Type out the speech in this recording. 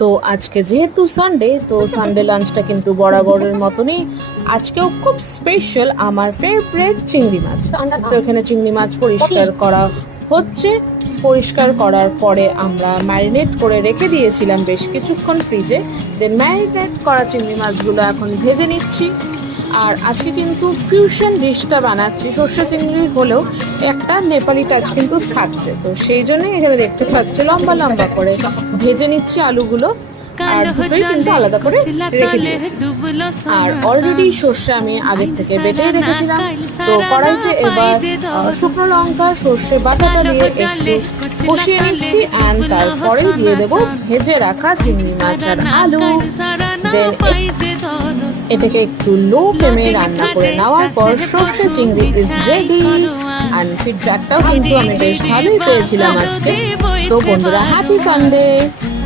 তো আজকে যেহেতু সানডে, তো সানডে লাঞ্চটা কিন্তু বরাবরের মতনই আজকেও খুব স্পেশাল। আমার ফেভারিট চিংড়ি মাছ। তো এখানে চিংড়ি মাছ পরিষ্কার করা হচ্ছে। পরিষ্কার করার পরে আমরা ম্যারিনেট করে রেখে দিয়েছিলাম বেশ কিছুক্ষণ ফ্রিজে। দেন ম্যারিনেট করা চিংড়ি মাছগুলো এখন ভেজে নিচ্ছি। আর আজকে কিন্তু ফিউশন ডিশটা বানাচ্ছি, সর্ষে চিংড়ি হলেও একটা নেপালি টাচ কিন্তু থাকছে। তো সেই জন্যই এখানে দেখতে পাচ্ছি লম্বা লম্বা করে ভেজে নিচ্ছি আলুগুলো, আর দুটোই কিন্তু আলাদা করে রেখে দিয়েছি। আর অলরেডি সর্ষে আমি আগের থেকে বেটেই রেখেছিলাম। তো কড়াইতে এবার শুকনো লঙ্কা সর্ষে বাটাটা দিয়ে একটু কষিয়ে নিচ্ছি, অ্যান্ড তারপরে দিয়ে দেবো ভেজে রাখা চিংড়ি মাছ আর আলু। দেন এটাকে একটু লো ফ্লেমে রান্না করে নেওয়ার পর সর্ষে চিংড়ি ইজ রেডি। অ্যান্ড ফিডব্যাকটাও কিন্তু আমি বেশ ভালোই পেয়েছিলাম আজকে। তো বন্ধুরা, হ্যাপি সানডে।